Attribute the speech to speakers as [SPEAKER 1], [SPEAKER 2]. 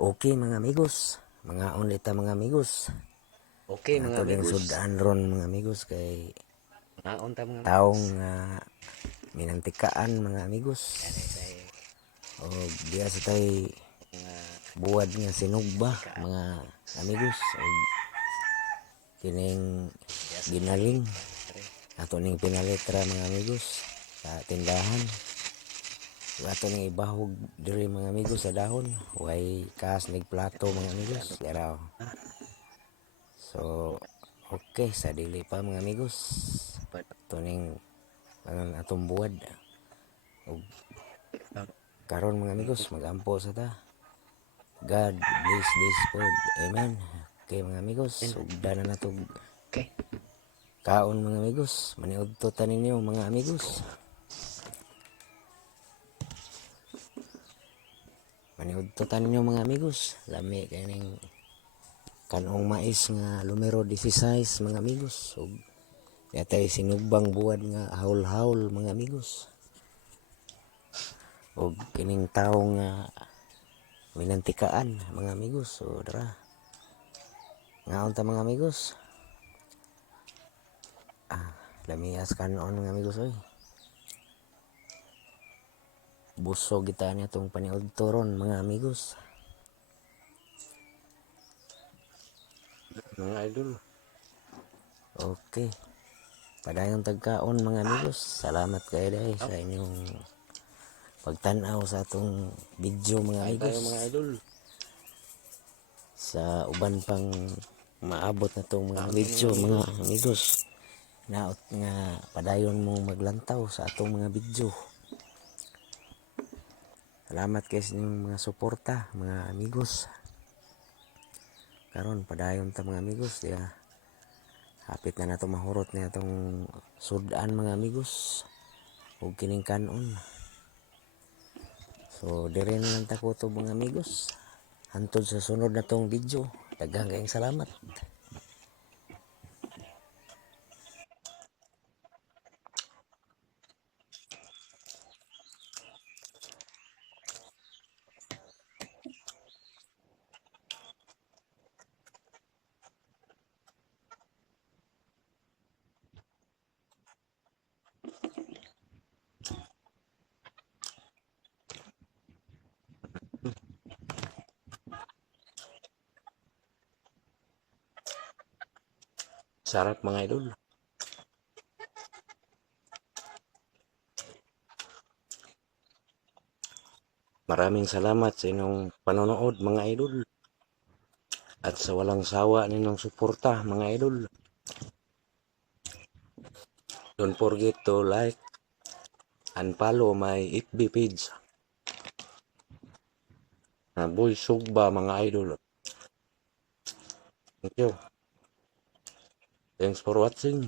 [SPEAKER 1] Okay mga amigos, mga onlita mga amigos.
[SPEAKER 2] Okay mga amigos.
[SPEAKER 1] sudan ron mga amigos kay
[SPEAKER 2] Naon ta mga
[SPEAKER 1] taong uh, minantikaan mga amigos.
[SPEAKER 2] kay
[SPEAKER 1] O diya sa tay buwad nga sinugba mga amigos. O kining ginaling ato ning pinalitra mga amigos sa tindahan. Ato ning ibahog diri mga amigos sa dahon. Way kas nig plato mga amigos. Daraw. So, okay sa dili pa mga amigos. Ito ning ang atong buwad. Ug karon mga amigos, magampo sa ta. God bless this food. Amen. Okay mga amigos, ugda na natog
[SPEAKER 2] Okay.
[SPEAKER 1] kaon mga amigos. Maniudto ta ninyo mga amigos. Maniudto ta ninyo mga amigos. Lami kaning kanong mais nga lumero 16 mga amigos. Ug yatay sinugbang buwad nga haul-haul mga amigos. Ug kining tawo nga minantikaan mga amigos. So dara. Ngaon ta mga amigos. Ah, lamias kanon mga amigos oy. Busog kita niya tong paniudto ron mga amigos.
[SPEAKER 2] Mga idol.
[SPEAKER 1] Okay. Padayong tagkaon mga amigos. Salamat kayo dahil sa inyong pagtanaw sa atong video mga
[SPEAKER 2] Ay
[SPEAKER 1] amigos.
[SPEAKER 2] tayo mga idol.
[SPEAKER 1] Sa uban pang maabot na tong mga video mga amigos. Naot nga padayon mong maglantaw sa atong mga video. Salamat sa inyong mga suporta mga amigos. Karon padayon ta mga amigos. Diya. Hapit na nato mahurot na itong sudan mga amigos. Huwag kining kanon. So, dire na lang ta kutob mga amigos. Hantod sa sunod na tong video. Daghang kayong salamat.
[SPEAKER 2] Sarap mga idol. Maraming salamat sa inyong panonood mga idol. At sa walang sawa ninyong suporta mga idol. Don't forget to like and follow my FB page. Na Boy Sugba mga idol. Thank you. Thanks for watching.